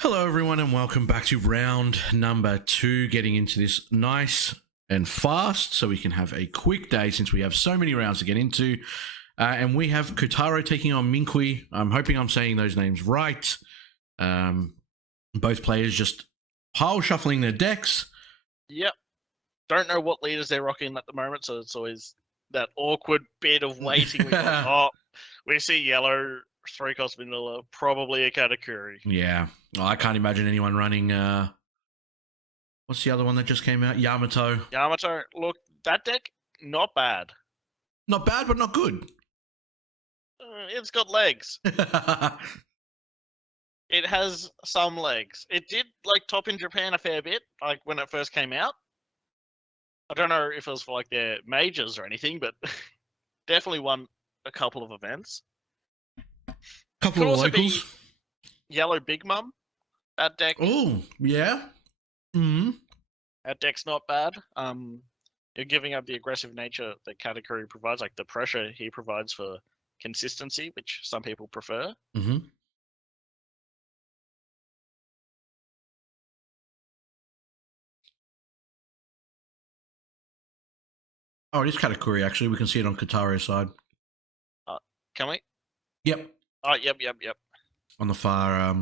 Hello, everyone, and welcome back to round number 2, getting into this nice and fast so we can have a quick day since we have so many rounds to get into. And we have Kotaro taking on Minkui. I'm hoping I'm saying those names right. Both players just pile shuffling their decks. Yep. Don't know what leaders they're rocking at the moment, so it's always that awkward bit of waiting. We see yellow, 3-cost vanilla, probably a Katakuri. Yeah. Well, I can't imagine anyone running... what's the other one that just came out? Yamato. Yamato, look, that deck, not bad. Not bad, but not good. It's got legs. It has some legs. It did top in Japan a fair bit, when it first came out. I don't know if it was for their majors or anything, but definitely won a couple of events. Couple of locals. Yellow Big Mum. That deck. Oh, yeah. Mm-hmm. That deck's not bad. You're giving up the aggressive nature that Katakuri provides, the pressure he provides for consistency, which some people prefer. Mm-hmm. Oh, it is Katakuri, actually. We can see it on Kotaro's side. Can we? Yep. Oh, yep. On the far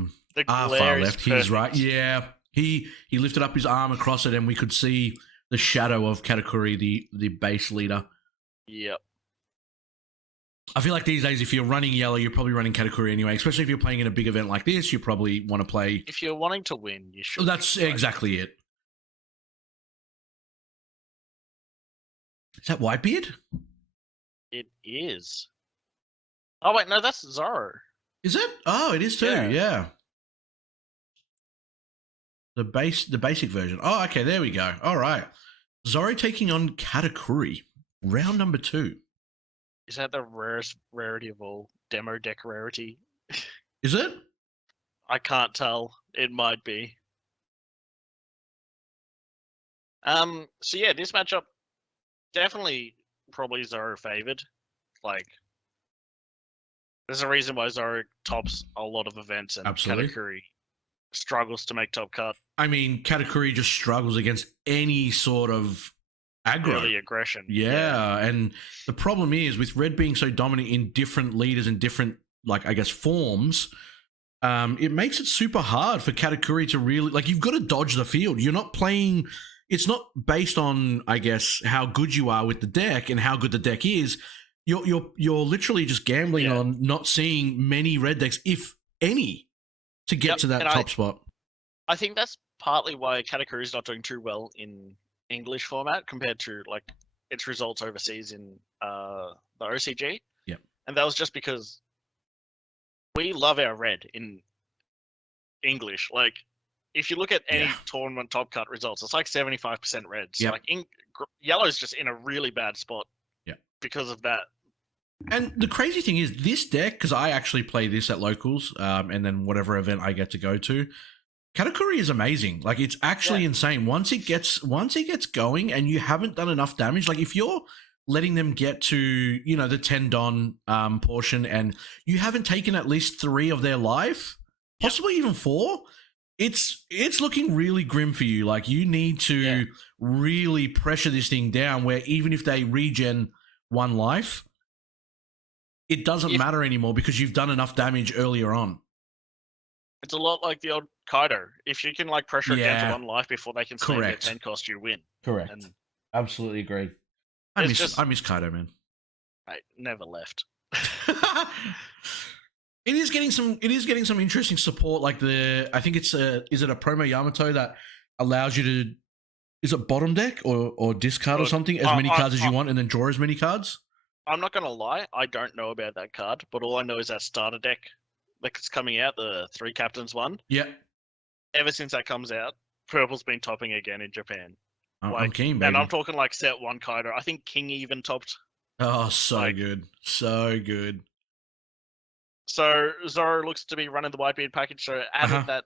far left. He's right. Yeah. He lifted up his arm across it and we could see the shadow of Katakuri, the base leader. Yep. I feel like these days, if you're running yellow, you're probably running Katakuri anyway, especially if you're playing in a big event like this, you probably want to play... If you're wanting to win, you should. That's exactly it. Is that Whitebeard? It is. Oh, wait, no, that's Zoro. Is it? Oh, it is too, yeah. The basic version. Oh, okay, there we go. All right. Zoro taking on Katakuri. Round number 2. Is that the rarest rarity of all? Demo deck rarity? Is it? I can't tell. It might be. So yeah, this matchup definitely probably Zoro favored. There's a reason why Zoro tops a lot of events and Absolutely. Katakuri struggles to make top cut. I mean, Katakuri just struggles against any sort of aggro. Early aggression. Yeah, and the problem is with Red being so dominant in different leaders and different, forms, it makes it super hard for Katakuri to really, you've got to dodge the field. You're not playing... It's not based on, I guess, how good you are with the deck and how good the deck is. You're literally just gambling on not seeing many red decks, if any, to get to that top spot. I think that's partly why Katakuri is not doing too well in English format compared to its results overseas in the OCG. Yep. And that was just because we love our red in English. If you look at any tournament top cut results, it's 75% red. So yellow's just in a really bad spot because of that. And the crazy thing is this deck, because I actually play this at locals and then whatever event I get to go to, Katakuri is amazing. It's actually insane. Once it gets going and you haven't done enough damage, if you're letting them get to, the 10 Don portion and you haven't taken at least 3 of their life, possibly even 4, it's looking really grim for you. You need to really pressure this thing down where even if they regen 1 life, it doesn't matter anymore because you've done enough damage earlier on. It's a lot like the old Kaido. If you can pressure it down to 1 life before they can save their 10 cost, you win. Correct. And absolutely agree. I miss Kaido, man. Mate, never left. It is getting some interesting support. I think it's is it a promo Yamato that allows you to, is it bottom deck or discard or something, as many cards as you want and then draw as many cards? I'm not gonna lie, I don't know about that card, but all I know is that starter deck it's coming out, the 3 captains one. Yeah. Ever since that comes out, purple's been topping again in Japan. I'm keen, baby. And I'm talking set 1 Kaido. I think King even topped. Oh, so good. So good. So Zoro looks to be running the Whitebeard package, so added that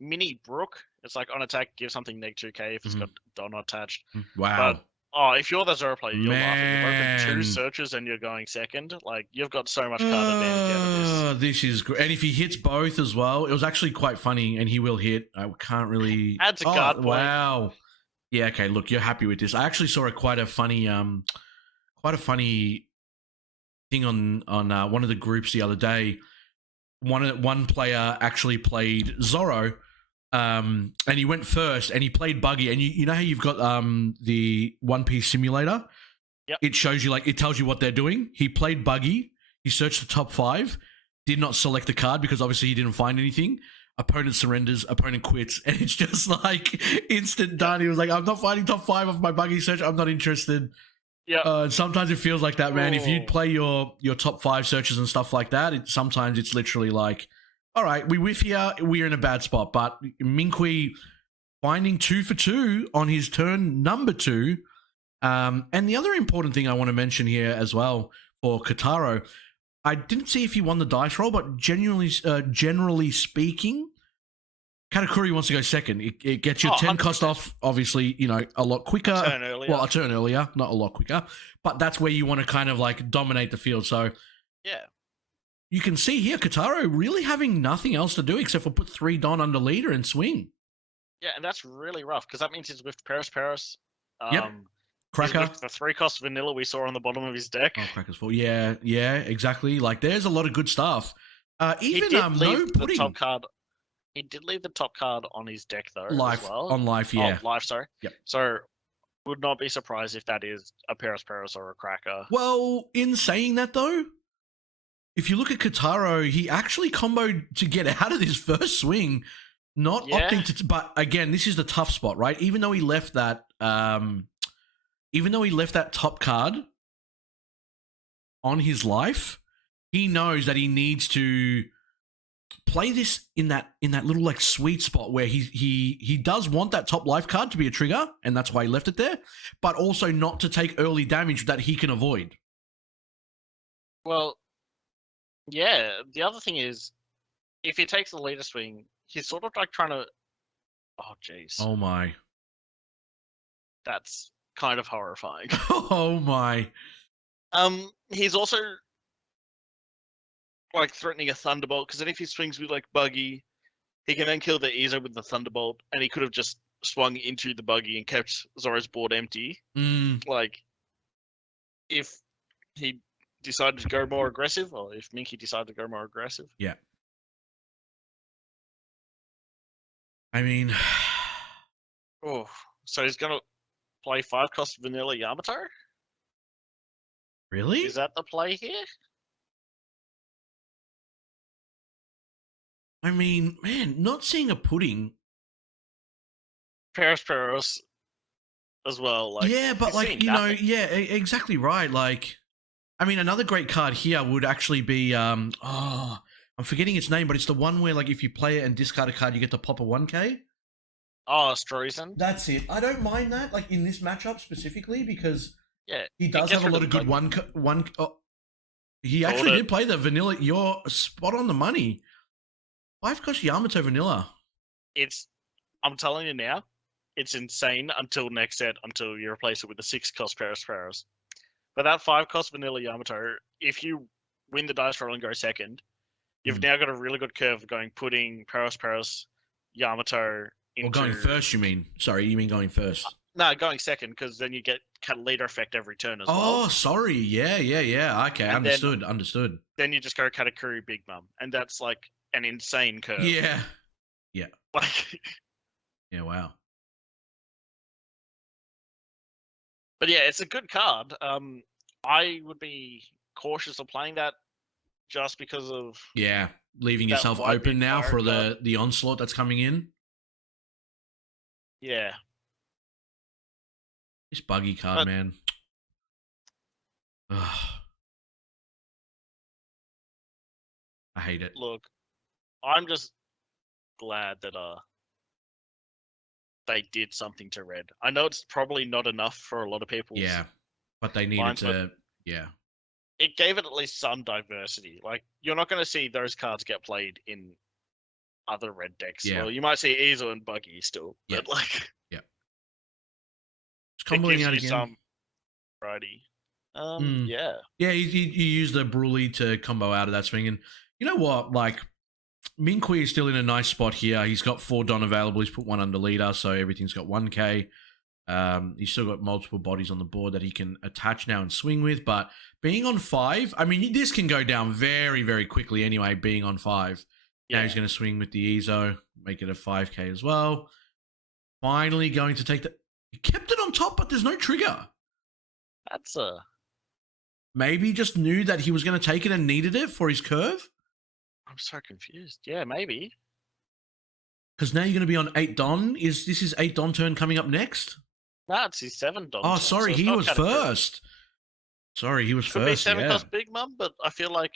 mini Brook. It's on attack, give something -2k if it's got Don attached. Wow. But Oh, if you're the Zoro player, you're laughing. You've opened 2 Man. searches and you're going second. Like, you've got so much card advantage out of this. This is great. And if he hits both as well, it was actually quite funny, and he will hit. I can't really. Adds a guard point. Wow. Yeah. Okay. Look, you're happy with this. I actually saw quite a funny thing on one of the groups the other day. One player actually played Zoro, and he went first, and he played Buggy. And you know how you've got the One Piece simulator. Yep. It shows you, like, it tells you what they're doing. He played Buggy. He searched the top 5, did not select the card because obviously he didn't find anything. Opponent surrenders, opponent quits, and it's just like instant done. He was like, I'm not finding top 5 of my Buggy search. I'm not interested. Yeah. Sometimes it feels like that, man. Ooh. If you play your top 5 searches and stuff like that, sometimes it's literally like, all right, we whiff here, we're in a bad spot. But Minqui finding 2 for 2 on his turn number 2. And the other important thing I want to mention here as well for Kataro, I didn't see if he won the dice roll, but generally speaking, Katakuri wants to go second. It gets your 10 cost off, obviously, a lot quicker. A turn earlier. Well, a turn earlier, not a lot quicker. But that's where you want to kind of like dominate the field. So yeah, you can see here Kataro really having nothing else to do except for put 3 Don under leader and swing. Yeah, and that's really rough because that means he's with Paris. Yep. Cracker. The 3 cost vanilla we saw on the bottom of his deck. Oh, Cracker's full. Yeah, exactly. Like, there's a lot of good stuff. Even no pudding. The top card. He did leave the top card on his deck though. Life as well. on life, yeah. Oh, life, sorry. Yep. So would not be surprised if that is a Paris or a Cracker. Well, in saying that though, if you look at Kataro, he actually comboed to get out of his first swing, not opting to. But again, this is the tough spot, right? Even though he left that top card on his life, he knows that he needs to play this in that little like sweet spot where he does want that top life card to be a trigger, and that's why he left it there, but also not to take early damage that he can avoid. Well, yeah. The other thing is, if he takes the leader swing, he's sort of like trying to. Oh, jeez. Oh my. That's kind of horrifying. Oh my. He's also like threatening a Thunderbolt, because then if he swings with like Buggy, he can then kill the Ezo with the Thunderbolt, and he could have just swung into the Buggy and kept Zoro's board empty. Like, if he decided to go more aggressive, or if Minky decided to go more aggressive. Yeah. I mean, oh, so he's gonna play 5 cost vanilla Yamato? Really? Is that the play here? I mean, man, not seeing a pudding. Paris as well. Like, yeah, but like, yeah, exactly right. Like, I mean, another great card here would actually be, I'm forgetting its name, but it's the one where, like, if you play it and discard a card, you get to pop a 1k. Oh, Strozen. That's it. I don't mind that, like, in this matchup specifically, because he does have a lot of good he actually did play the vanilla. You're spot on the money. 5 cost Yamato vanilla. I'm telling you now, it's insane until next set, until you replace it with the 6 cost Paris. But that 5 cost vanilla Yamato, if you win the dice roll and go second, you've now got a really good curve going putting Paris, Yamato into... Well, going first, you mean? Sorry, you mean going first? No, going second, because then you get leader effect every turn as well. Oh, sorry. Yeah. Okay, and understood. Then you just go Katakuri Big Mum, and that's like an insane curve. Yeah. Like... Yeah, wow. But yeah, it's a good card. I would be cautious of playing that just because of... Yeah, leaving yourself open now for the onslaught that's coming in. Yeah. This Buggy card, man. Ugh. I hate it. Look, I'm just glad that they did something to red. I know it's probably not enough for a lot of people. Yeah, but they needed to. Yeah. It gave it at least some diversity. Like, you're not going to see those cards get played in other red decks. Yeah. Well, you might see Ezo and Buggy still, but like... It's crumbling out again. righty. Mm. Yeah. Yeah, you use the Broly to combo out of that swing. And you know what? Like, Min Kui is still in a nice spot here. He's got 4 Don available. He's put 1 under leader, so everything's got 1k. He's still got multiple bodies on the board that he can attach now and swing with. But being on 5, I mean, this can go down very, very quickly anyway, being on 5. Yeah. Now he's going to swing with the Ezo, make it a 5k as well. Finally going to take the... He kept it on top, but there's no trigger. That's Maybe he just knew that he was going to take it and needed it for his curve? I'm so confused. Yeah, maybe. Because now you're going to be on 8 Don. Is this his 8 Don turn coming up next? Nah, it's his 7 Don. Oh, sorry, so he was Katakuri. first. Sorry, he was Could first. be 7 yeah. cost Big Mum, but I feel like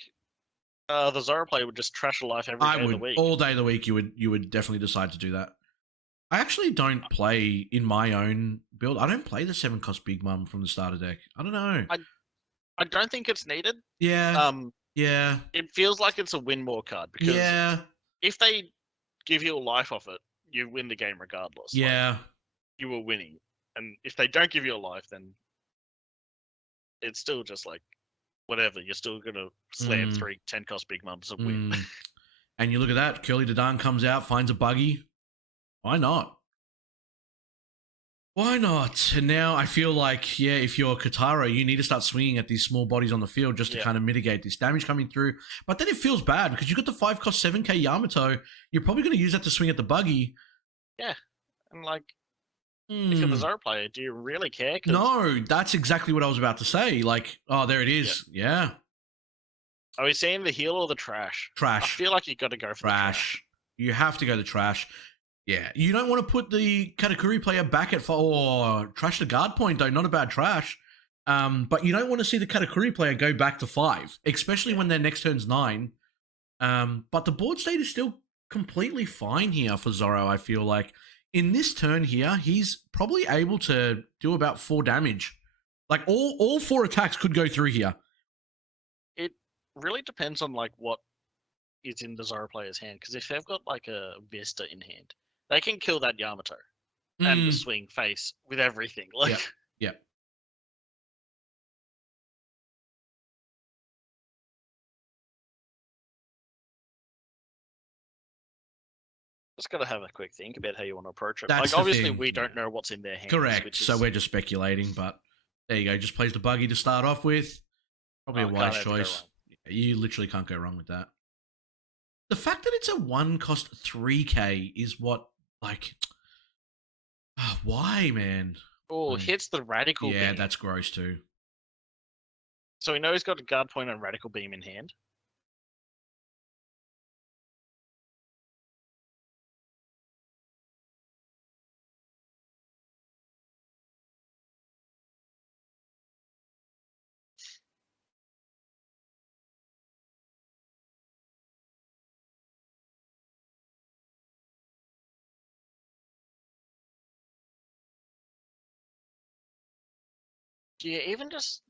the Zoro player would just trash a life every day of the week. All day of the week. You would definitely decide to do that. I actually don't play in my own build. I don't play the 7 cost Big Mum from the starter deck. I don't know. I don't think it's needed. Yeah. Yeah. It feels like it's a win more card because if they give you a life off it, you win the game regardless. Yeah. Like, you were winning. And if they don't give you a life, then it's still just like whatever. You're still gonna slam 3 10 cost Big Mums and win. And you look at that, Curly Dadan comes out, finds a buggy. Why not? Why not? And now I feel like, yeah, if you're Katara, you need to start swinging at these small bodies on the field just to kind of mitigate this damage coming through. But then it feels bad because you got the 5 cost 7k Yamato. You're probably going to use that to swing at the buggy. Yeah. And like, if you're the Zoro player, do you really care? No, that's exactly what I was about to say. Like, oh, there it is. Yeah. Are we seeing the heal or the trash? Trash. I feel like you got to go for the trash. You have to go the trash. Yeah, you don't want to put the Katakuri player back at 4 or trash the guard point, though. Not a bad trash. But you don't want to see the Katakuri player go back to 5, especially when their next turn's 9. But the board state is still completely fine here for Zoro, I feel like. In this turn here, he's probably able to do about 4 damage. Like, all 4 attacks could go through here. It really depends on, like, what is in the Zoro player's hand. Because if they've got, like, a Vista in hand, they can kill that Yamato and the swing face with everything. Like, yeah. Just got to have a quick think about how you want to approach it. That's like, obviously, thing. we don't know what's in their hands. Correct. So we're just speculating, but there you go. Just plays the buggy to start off with. Probably a wise choice. You literally can't go wrong with that. The fact that it's a 1 cost 3k is what, like, why, man? Oh, hits the radical beam. That's gross too. So we know he's got a guard point and radical beam in hand. Yeah, even just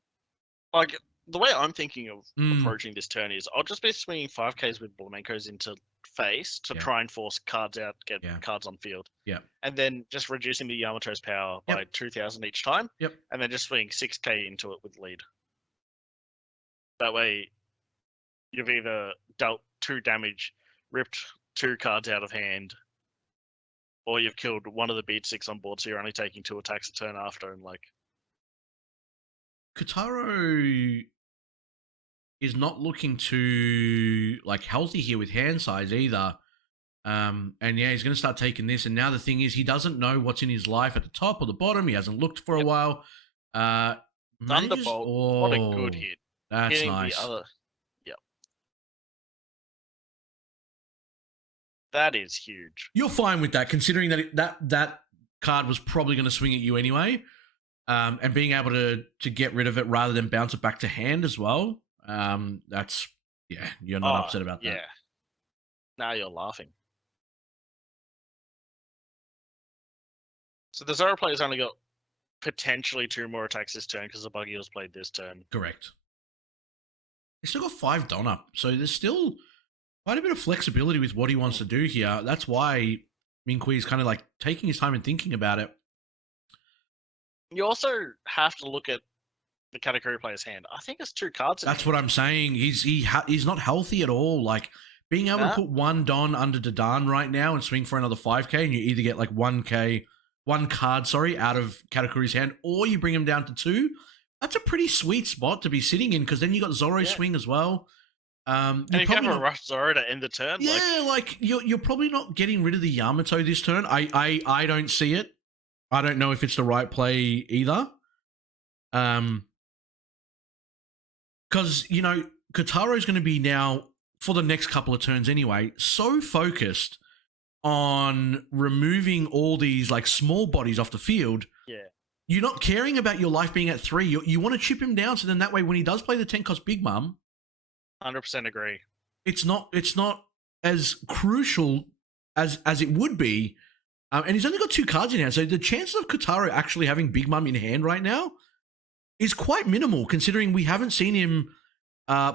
like the way I'm thinking of approaching this turn is I'll just be swinging 5Ks with Flamencos into face to try and force cards out, get cards on field. Yeah. And then just reducing the Yamato's power by 2,000 each time. Yep. And then just swing 6K into it with lead. That way, you've either dealt 2 damage, ripped 2 cards out of hand, or you've killed one of the beat 6 on board, so you're only taking 2 attacks a turn after, and like. Kotaro is not looking too like healthy here with hand size either. And he's going to start taking this. And now the thing is, he doesn't know what's in his life at the top or the bottom. He hasn't looked for a while. Thunderbolt, what a good hit. That's hitting nice. The other. That is huge. You're fine with that, considering that that card was probably going to swing at you anyway. And being able to get rid of it rather than bounce it back to hand as well. That's, you're not upset about that. Yeah. Now you're laughing. So the Zoro player's only got potentially 2 more attacks this turn because the Buggy was played this turn. Correct. He's still got 5 Don up, so there's still quite a bit of flexibility with what he wants to do here. That's why Min Kui is kind of like taking his time and thinking about it. You also have to look at the Katakuri player's hand. I think it's 2 cards. That's what I'm saying. He's not healthy at all. Like being able to put one Don under Dadan right now and swing for another 5k, and you either get like 1k, one card, out of Katakuri's hand, or you bring him down to 2. That's a pretty sweet spot to be sitting in because then you got Zoro's swing as well. And you can have a rush Zoro to end the turn. Yeah, like you're probably not getting rid of the Yamato this turn. I don't see it. I don't know if it's the right play either. Because Kataro's going to be now for the next couple of turns anyway, so focused on removing all these like small bodies off the field. Yeah. You're not caring about your life being at 3. You want to chip him down so then that way when he does play the 10 cost Big Mum, 100% agree. It's not as crucial as it would be. And he's only got 2 cards in hand, so the chances of Kotaro actually having Big Mum in hand right now is quite minimal, considering we haven't seen him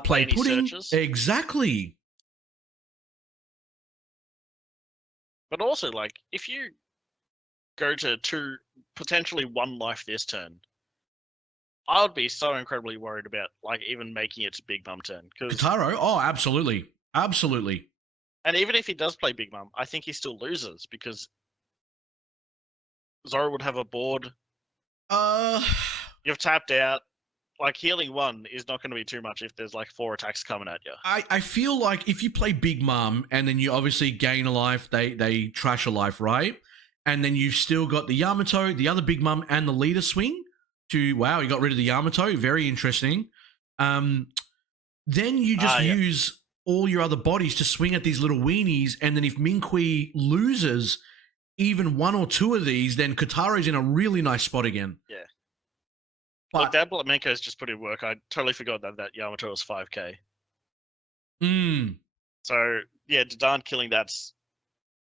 play pudding. Searches. Exactly. But also, like, if you go to 2, potentially 1 life this turn, I would be so incredibly worried about, like, even making it to Big Mum turn. Kotaro? Oh, absolutely. Absolutely. And even if he does play Big Mum, I think he still loses because Zoro would have a board. You've tapped out. Like, healing 1 is not going to be too much if there's, like, 4 attacks coming at you. I feel like if you play Big Mum and then you obviously gain a life, they trash a life, right? And then you've still got the Yamato, the other Big Mum, and the leader swing. Wow, you got rid of the Yamato. Very interesting. Then you just use all your other bodies to swing at these little weenies, and then if Minqui loses even 1 or 2 of these, then Kataro's in a really nice spot again. Yeah. But look, that Blamenko's just put in work. I totally forgot that Yamato was 5k. So, yeah, Dadan killing that's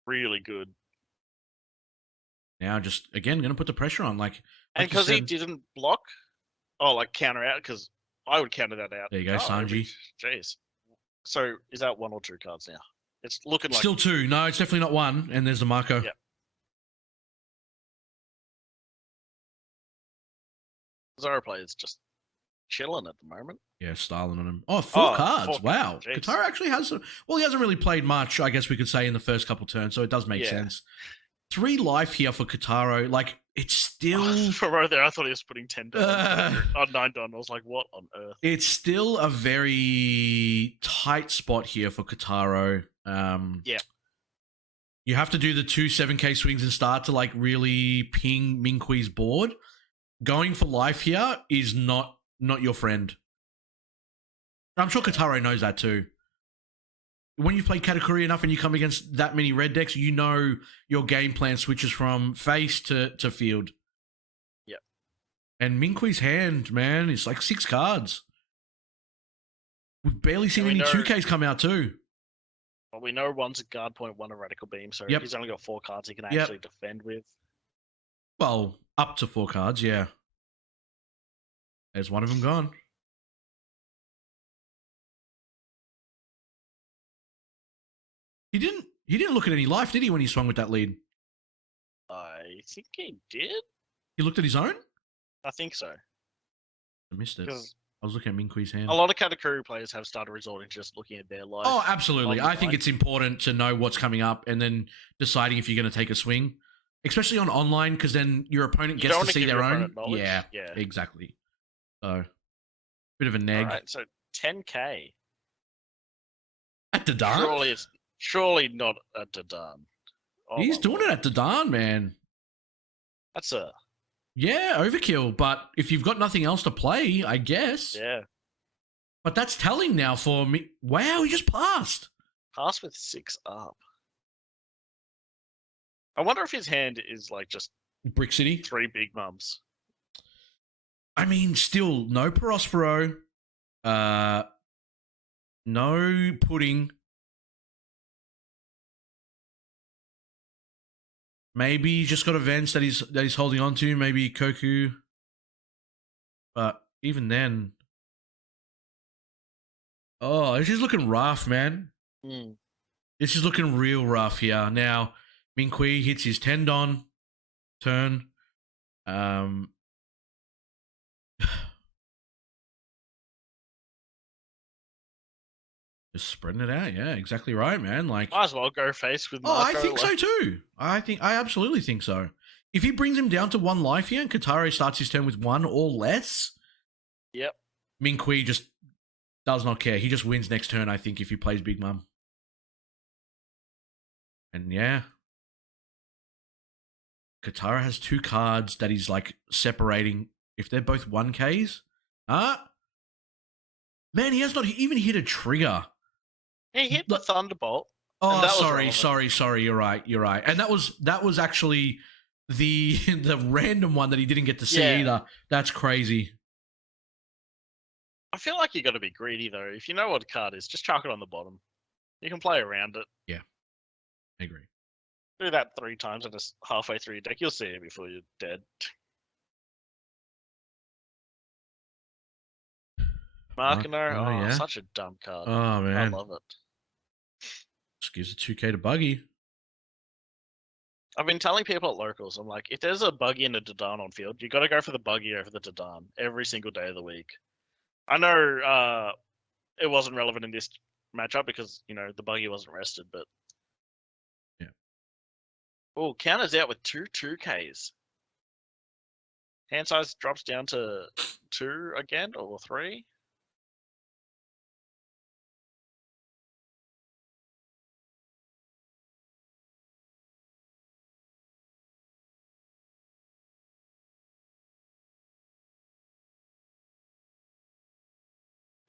really good. Now, just, again, going to put the pressure on. And because he didn't block, counter out, because I would counter that out. There you go, Sanji. Jeez. So, is that 1 or 2 cards now? It's looking like... Still 2. No, it's definitely not 1. And there's the Marco. Yeah. Zoro player's just chilling at the moment. Yeah, styling on him. Oh, 4 cards. 4 wow. Jeez. Katara actually has... he hasn't really played much, I guess we could say, in the first couple turns, so it does make sense. 3 life here for Kataro. Like, it's still... For right there, I thought he was putting $10 on 9 Don. I was like, what on earth? It's still a very tight spot here for Kataro. Yeah. You have to do the 2 7k swings and start to, like, really ping Minqui's board. Going for life here is not your friend. I'm sure Kataro knows that too. When you play Katakuri enough and you come against that many red decks, you know your game plan switches from face to field. Yep. And Minqui's hand, man, is like 6 cards. We've barely seen any 2Ks come out too. Well, we know 1's a guard point, 1 a radical beam, so he's only got 4 cards he can actually defend with. Well, up to 4 cards, yeah. There's one of them gone. He didn't look at any life, did he, when he swung with that lead? I think he did. He looked at his own? I think so. I missed it. I was looking at Minqui's hand. A lot of Katakuri players have started resorting to just looking at their life. Oh, absolutely. I think it's important to know what's coming up and then deciding if you're going to take a swing, especially on online, because then your opponent gets to see their own. Yeah, exactly. So, bit of a neg. All right, so 10k. At Dadan? Surely not at Dadan. Oh, he's doing it at Dadan, man. That's a... Yeah, overkill. But if you've got nothing else to play, I guess. Yeah. But that's telling now for me. Wow, he just passed. Passed with 6 up. I wonder if his hand is like just... Brick City? 3 Big Mums. I mean, still, no Prospero. No Pudding. Maybe he's just got events that he's holding on to. Maybe Koku. But even then... Oh, this is looking rough, man. This is looking real rough here. Now, Minqui hits his Tendon turn. Just spreading it out. Yeah, exactly right, man. Like, Might as well go face with oh, Marco. I think so too. I absolutely think so. If he brings him down to 1 life here and Kataro starts his turn with 1 or less, Yep. Min Kui just does not care. He just wins next turn, I think, if he plays Big Mum. And yeah. Katara has 2 cards that he's like separating if they're both 1Ks. Man, he has not even hit a trigger. He hit the Thunderbolt. Oh, sorry. You're right. And that was actually the random one that he didn't get to see either. That's crazy. I feel like you got to be greedy though. If you know what a card is, just chuck it on the bottom. You can play around it. Yeah, I agree. Do that 3 times and just halfway through your deck, you'll see it before you're dead. Markino, such a dumb card. Oh man, I love it. Just gives a 2K to Buggy. I've been telling people at locals, I'm like, if there's a Buggy and a Dadan on field, you got to go for the Buggy over the Dadan every single day of the week. I know it wasn't relevant in this matchup because, you know, the Buggy wasn't rested, but... Yeah. Oh, counters out with 2/2Ks. Hand size drops down to 2 again, or 3.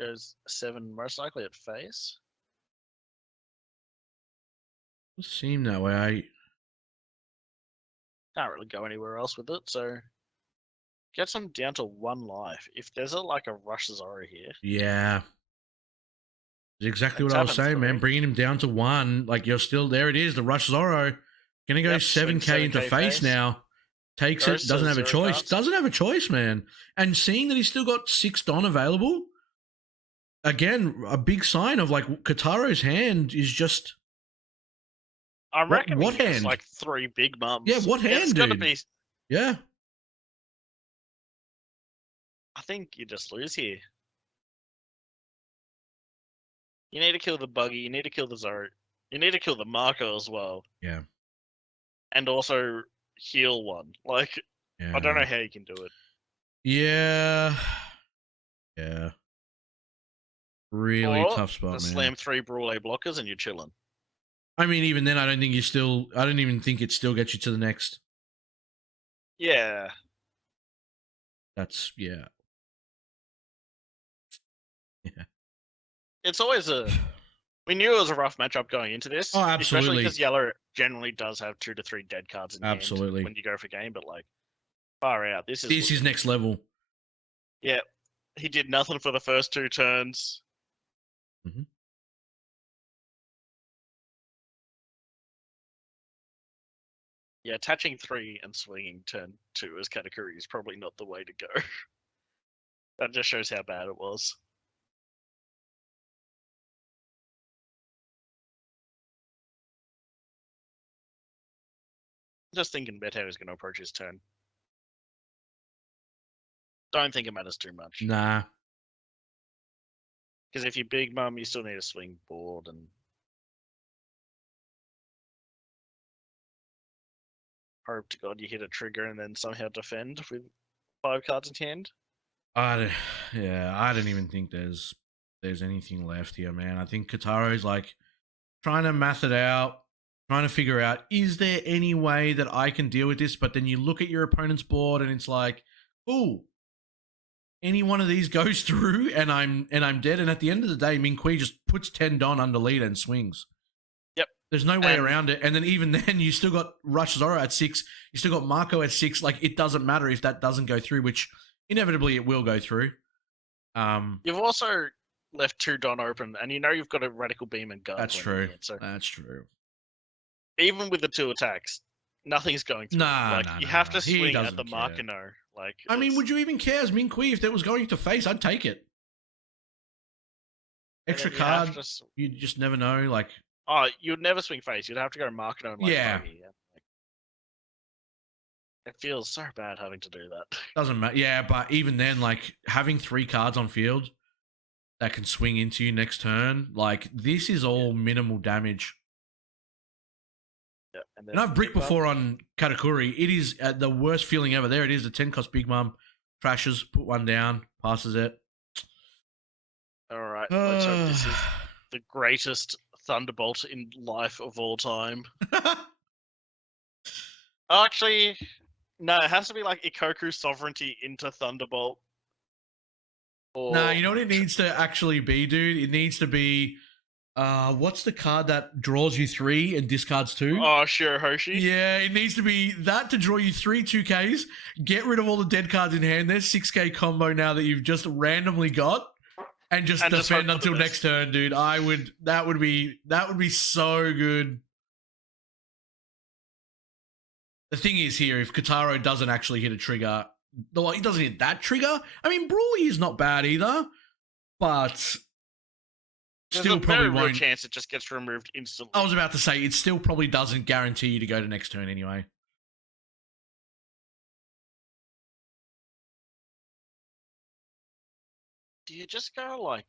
Goes 7 most likely at face. It seemed that way. Can't really go anywhere else with it, so gets him down to 1 life. If there's a Rush Zoro here. Yeah. It's exactly what I was saying, man. Bringing him down to 1, like you're still there. It is the Rush Zoro. Gonna go 7K into face now. Takes it. Doesn't have a choice. Cards. Doesn't have a choice, man. And seeing that he's still got 6 Don available, again, a big sign of like Kataro's hand is just. I reckon what hand? Like 3 big mums. Yeah, what hand, it's dude? Gotta be... Yeah. I think you just lose here. You need to kill the Buggy. You need to kill the Zoro. You need to kill the Marco as well. Yeah. And also heal 1. Like, I don't know how you can do it. Yeah. Yeah. Really tough spot, man. Slam 3 Brule blockers and you're chilling. I mean, even then, I don't even think it still gets you to the next. Yeah. That's, yeah. Yeah. It's always we knew it was a rough matchup going into this. Oh, absolutely. Especially because Yellow generally does have 2 to 3 dead cards in hand when you go for game, but like, far out. This is next level. Yeah. He did nothing for the first 2 turns. Mm-hmm. Yeah, attaching 3 and swinging turn 2 as Katakuri is probably not the way to go. That just shows how bad it was. Just thinking Beto is going to approach his turn. Don't think it matters too much. Nah. Because if you big mum, you still need a swing board and hope to God you hit a trigger and then somehow defend with 5 cards in hand. I don't even think there's anything left here, man. I think Kataro's like trying to math it out, trying to figure out, is there any way that I can deal with this? But then you look at your opponent's board and it's like, ooh, any one of these goes through and I'm dead. And at the end of the day, Min Kui just puts 10 Don under lead and swings. Yep. There's no way around it. And then even then, you still got Rush Zoro at 6. You still got Marco at 6. Like, it doesn't matter if that doesn't go through, which inevitably it will go through. You've also left 2 Don open, and you know you've got a Radical Beam and Guard. That's true. That's true. Even with the 2 attacks, nothing's going through. You have to swing at the Markino. Like, I mean, would you even care as Min Kui if that was going to face? I'd take it. Extra card, you just never know. Like, oh, you'd never swing face. You'd have to go Markino and Buggy. It feels so bad having to do that. Doesn't matter. Yeah, but even then, like having 3 cards on field, that can swing into you next turn. Like, this is all minimal damage. Yeah, and I've bricked before on Katakuri. It is the worst feeling ever. There it is. The 10 cost Big Mom trashes, put one down, passes it. All right. Let's hope this is the greatest Thunderbolt in life of all time. Actually, no, it has to be like Ikoku Sovereignty into Thunderbolt. Or... Nah, you know what it needs to actually be, dude? It needs to be, what's the card that draws you 3 and discards 2? Oh, Shirahoshi. Yeah, it needs to be that to draw you 3 2Ks, get rid of all the dead cards in hand. There's 6K combo now that you've just randomly got, and just defend until next turn, dude. That would be so good. The thing is here, if Kataro doesn't actually hit a trigger, well, he doesn't hit that trigger. I mean, Brawly is not bad either, but still probably won't. There's a chance it just gets removed instantly. I was about to say, it still probably doesn't guarantee you to go to next turn anyway. Do you just go like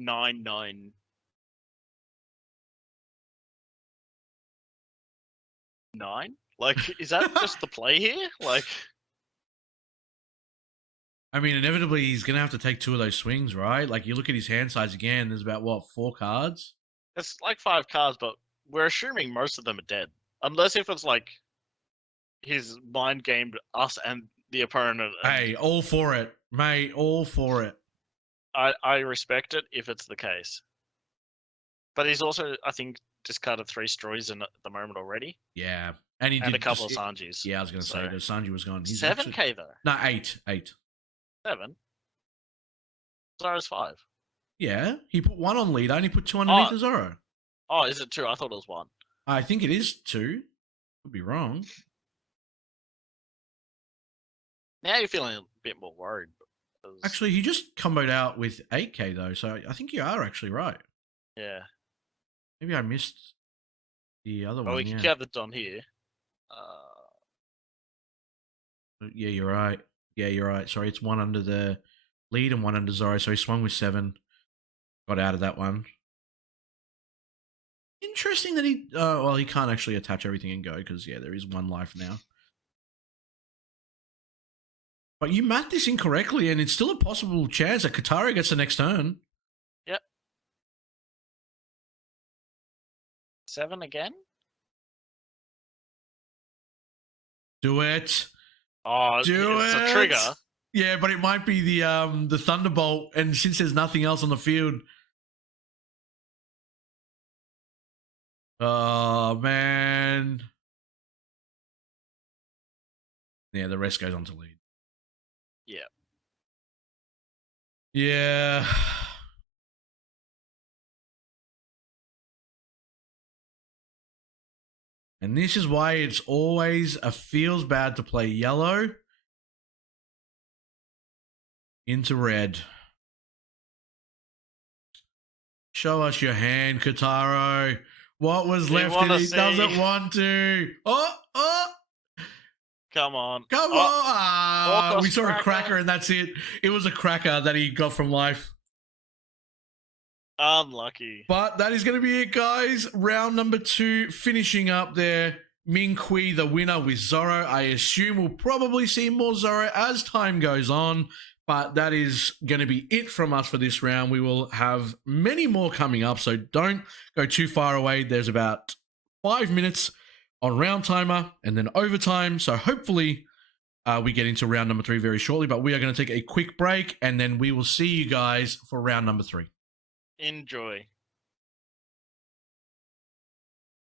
9-9? 9? Like, is that just the play here? Like, I mean, inevitably he's gonna have to take 2 of those swings, right? Like, you look at his hand size again. There's about what, 4 cards? It's like 5 cards, but we're assuming most of them are dead, unless if it's like he's mind gamed us and the opponent. Hey, all for it, mate. All for it. I respect it if it's the case, but he's also, I think, discarded 3 Stroys in at the moment already. Yeah. And he did a couple of Sanjis. Yeah, I was going to say, Sanji was gone. He's 7K actually... though. No, 8. 7? Zoro's 5. Yeah, he put 1 on leader and he put 2 underneath the Zoro. Oh, is it 2? I thought it was 1. I think it is 2. Could be wrong. Now you're feeling a bit more worried. Because... Actually, he just comboed out with 8K though, so I think you are actually right. Yeah. Maybe I missed the other one. Oh, we can gather it on here. Yeah, you're right. Yeah, you're right. Sorry, it's 1 under the lead and 1 under Zoro. So he swung with 7. Got out of that one. Interesting that he... well, he can't actually attach everything and go because, yeah, there is 1 life now. But you mapped this incorrectly and it's still a possible chance that Katara gets the next turn. Yep. 7 again? Do it. Oh, it's a trigger. Yeah, but it might be the Thunderbolt, and since there's nothing else on the field. Oh man. Yeah, the rest goes on to lead. Yeah. Yeah. And this is why it's always feels bad to play yellow into red. Show us your hand, Kataro. What was left in it? He doesn't want to. Oh. Come on. Come on. We saw a cracker and that's it. It was a cracker that he got from life. Unlucky. But that is going to be it, guys. Round number 2, finishing up there. Ming Kui, the winner with Zoro. I assume we'll probably see more Zoro as time goes on. But that is going to be it from us for this round. We will have many more coming up, so don't go too far away. There's about 5 minutes on round timer and then overtime. So hopefully we get into round number 3 very shortly. But we are going to take a quick break and then we will see you guys for round number 3. Enjoy.